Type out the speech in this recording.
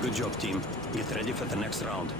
Good job, team. Get ready for the next round.